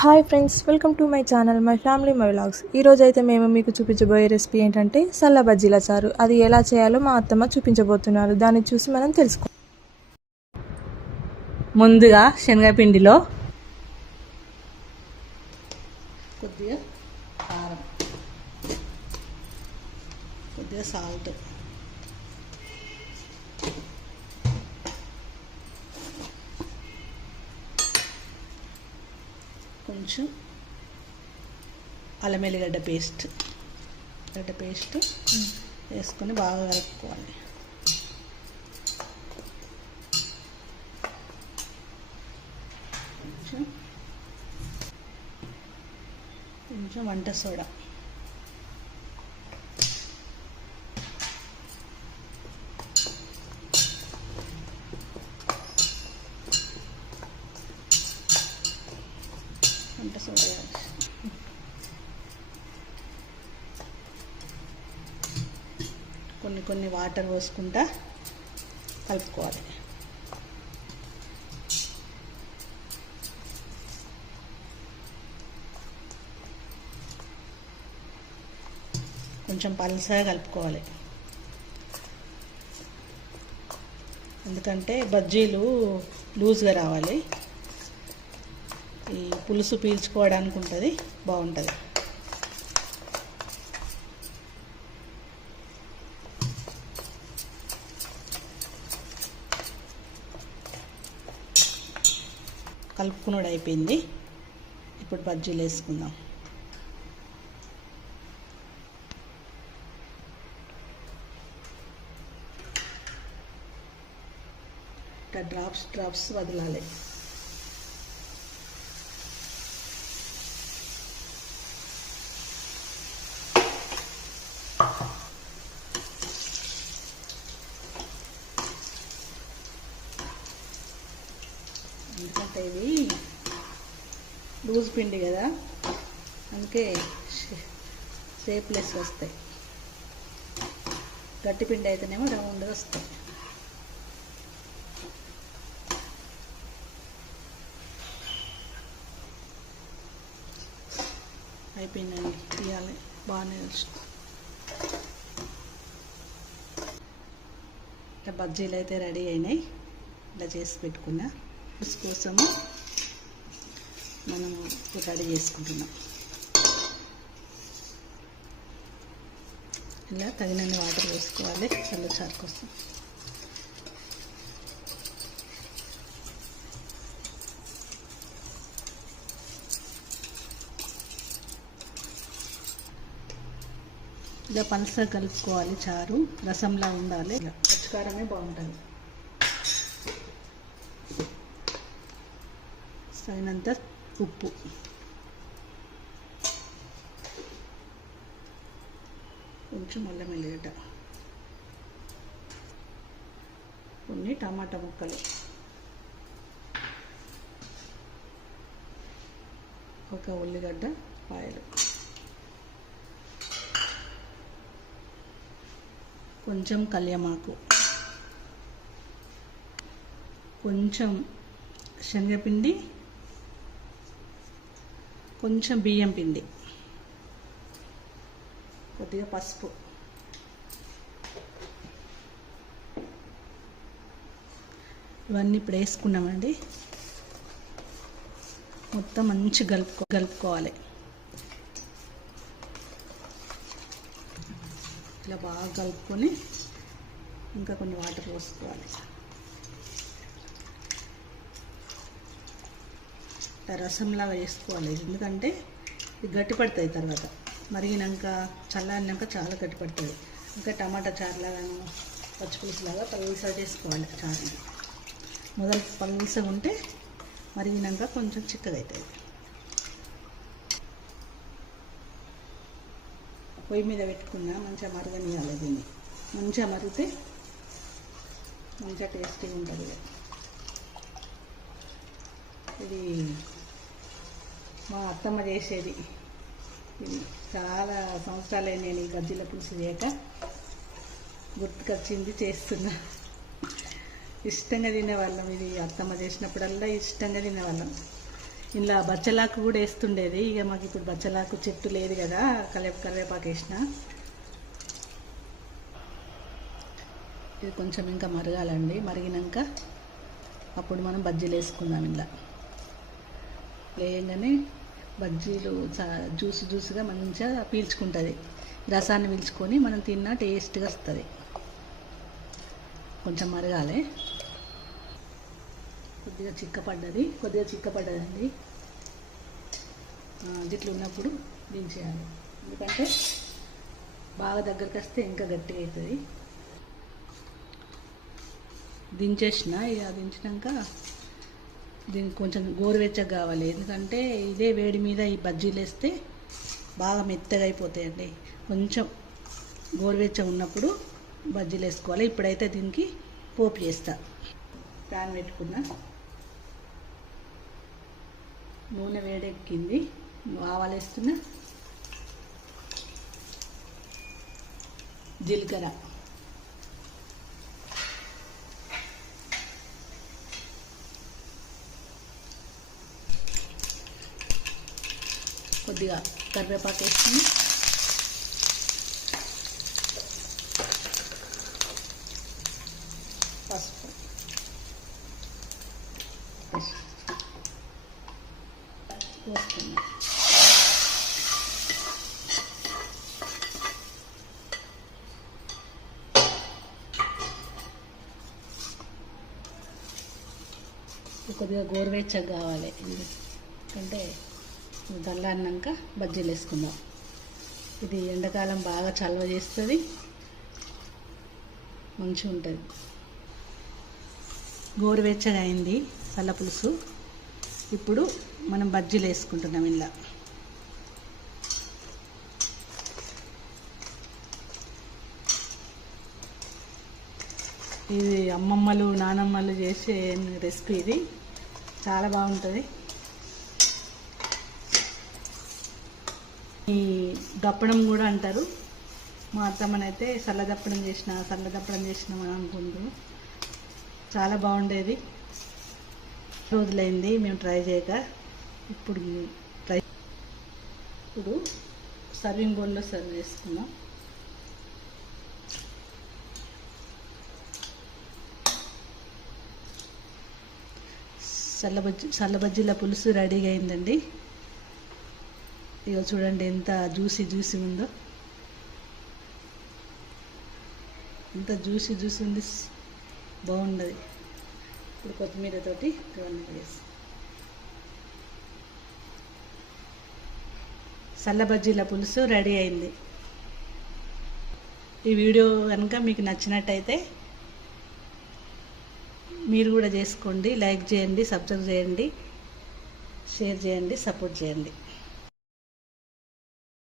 Hi friends welcome to my channel my family my vlogs ఈరోజు అయితే మేము మీకు చూపించబోయే రెసిపీ ఏంటంటే సల్ల బజ్జీల చారు. అది ఎలా చేయాలో మా అత్తమ్మ చూపించబోతున్నారు. దాన్ని చూసి మనం తెలుసుకో ముందుగా శనగపిండిలో కొద్దిగా కారం. కొద్దిగా సాల్ట్ కొంచెం అల్లం ఎల్లిగడ్డ పేస్ట్ గడ్డ పేస్ట్ వేసుకొని బాగా కలుపుకోవాలి. కొంచెం కొంచెం వంట సోడా. కొన్ని కొన్ని వాటర్ పోసుకుంటా కలుపుకోవాలి. కొంచెం పలుసగా కలుపుకోవాలి. ఎందుకంటే బజ్జీలు లూజ్గా రావాలి. ఈ పులుసు పీల్చుకోవడానికి ఉంటుంది బాగుంటుంది. కలుపుకున్నాడు అయిపోయింది ఇప్పుడు బజ్జీలు వేసుకుందాం. ఇట్లా డ్రాప్స్ డ్రాప్స్ వదలాలి. ఎందుకంటే ఇవి. లూజ్ పిండి కదా. అందుకే షేప్లెస్ వస్తాయి. గట్టి పిండి అయితేనేమో రౌండ్గా వస్తాయి. అయిపోయిందండి. తీయాలి. బాగానే తెలుసు బజ్జీలు అయితే రెడీ అయినాయి. ఇలా చేసి పెట్టుకున్నా. పులుసు కోసము మనము రెడీ చేసుకుంటున్నాం. ఇలా తగినన్ని వాటర్ వేసుకోవాలి చల్లచారు కోసం. ఇలా పలస కలుపుకోవాలి చారు. రసంలా ఉండాలి. ఇలా. పచ్చికారమే బాగుంటుంది. తగినంత ఉప్పు. కొంచెం అల్లం ఎల్లిగడ్డ కొన్ని టమాటా ముక్కలు. ఒక ఉల్లిగడ్డ పాయలు. కొంచెం కళ్యమాకు. కొంచెం శనగపిండి కొంచెం బియ్యం పిండి. కొద్దిగా పసుపు. ఇవన్నీ ఇప్పుడు వేసుకున్నామండి. మొత్తం మంచి కలుపుకో గలుపుకోవాలి. ఇలా బాగా కలుపుకొని ఇంకా కొన్ని వాటర్ పోసుకోవాలి. ఇట్లా రసంలాగా వేసుకోవాలి. ఎందుకంటే ఇది గట్టిపడుతుంది తర్వాత. మరిగినాక చల్లారినాక చాలా గట్టి పడుతుంది ఇంకా టమాటా చారులాగాను పచ్చిపులుసులాగా పల్సగా చేసుకోవాలి చారుని మొదలు పల్సగా ఉంటే మరిగినాక కొంచెం చిక్కదవుతుంది పొయ్యి మీద పెట్టుకున్నా మంచిగా మరగనియాలి దీన్ని. మంచిగా మరిగితే మంచిగా టేస్టీగా ఉంటుంది. ఇది మా అత్తమ్మ చేసేది. ఇది చాలా సంవత్సరాలే నేను ఈ గజ్జిల పులుసు చేయక గుర్తుకొచ్చింది చేస్తున్నా. ఇష్టంగా తినేవాళ్ళం ఇది అత్తమ్మ చేసినప్పుడల్లా ఇష్టంగా తినేవాళ్ళం. ఇలా బచ్చలాకు కూడా వేస్తుండేది. ఇక మాకు ఇప్పుడు బచ్చలాకు చెట్టు లేదు కదా కలే కరివేపాకు వేసిన. ఇది కొంచెం ఇంకా మరగాలండి. మరిగినాక అప్పుడు మనం బజ్జీలు వేసుకుందాం ఇలా వేయంగానే బజ్జీలు జ్యూస్ జ్యూస్గా మంచిగా పీల్చుకుంటుంది. రసాన్ని పీల్చుకొని మనం తిన్నా టేస్ట్గా వస్తుంది. కొంచెం మరగాలి. కొద్దిగా చిక్కపడ్డది. కొద్దిగా చిక్కపడ్డదండి. జిట్లు ఉన్నప్పుడు దించేయాలి. ఎందుకంటే బాగా దగ్గరికి వస్తే ఇంకా గట్టిగా అవుతుంది దించేసిన ఇక దించినాక దీనికి కొంచెం గోరువెచ్చగా కావాలి. ఎందుకంటే ఇదే వేడి మీద ఈ బజ్జీలు వేస్తే బాగా మెత్తగా అయిపోతాయండి. కొంచెం గోరువెచ్చగా ఉన్నప్పుడు బజ్జీలు వేసుకోవాలి. ఇప్పుడైతే దీనికి పోపు చేస్తా. ప్యాన్ పెట్టుకున్నా. నూనె వేడెక్కింది. ఆవాలు వేస్తున్నా. జీలకర్ర. కొద్దిగా కరివేపాకు వేసుకుని పసుపు. వేసుకున్నాం కొద్దిగా గోరువెచ్చగా కావాలి. ఎందుకంటే చల్లారినాక బజ్జీలు వేసుకుందాం. ఇది ఎండాకాలం బాగా చల్వ చేస్తుంది. మంచిగా ఉంటుంది. గోరువెచ్చగా అయింది చల్ల పులుసు. ఇప్పుడు మనం బజ్జీలు వేసుకుంటున్నాం ఇలా ఇది అమ్మమ్మలు నానమ్మలు చేసే రెసిపీ ఇది. చాలా బాగుంటుంది. ఈ దప్పడం కూడా అంటారు. మా అత్తమ్మనైతే చల్ల దప్పడం చేసిన చల్ల దప్పడం చేసిన అని అనుకుంటారు చాలా బాగుండేది. రోజులైంది మేము ట్రై చేయక. ఇప్పుడు ట్రై ఇప్పుడు సర్వింగ్ బౌల్లో సర్వ్ చేసుకున్నాం సల్లబజ్జి సల్లబజ్జీల పులుసు రెడీగా అయిందండి. ఇక చూడండి ఎంత జ్యూసీ జ్యూసీ ఉందో. ఎంత జ్యూసీ జ్యూసీ ఉంది. బాగుండదు. ఇప్పుడు కొత్తిమీరతోటి గవర్నమెంట్ వేసి. చల్ల బజ్జీల పులుసు రెడీ అయింది. ఈ వీడియో కనుక మీకు నచ్చినట్టయితే మీరు కూడా చేసుకోండి లైక్ చేయండి సబ్స్క్రైబ్ చేయండి షేర్ చేయండి సపోర్ట్ చేయండి.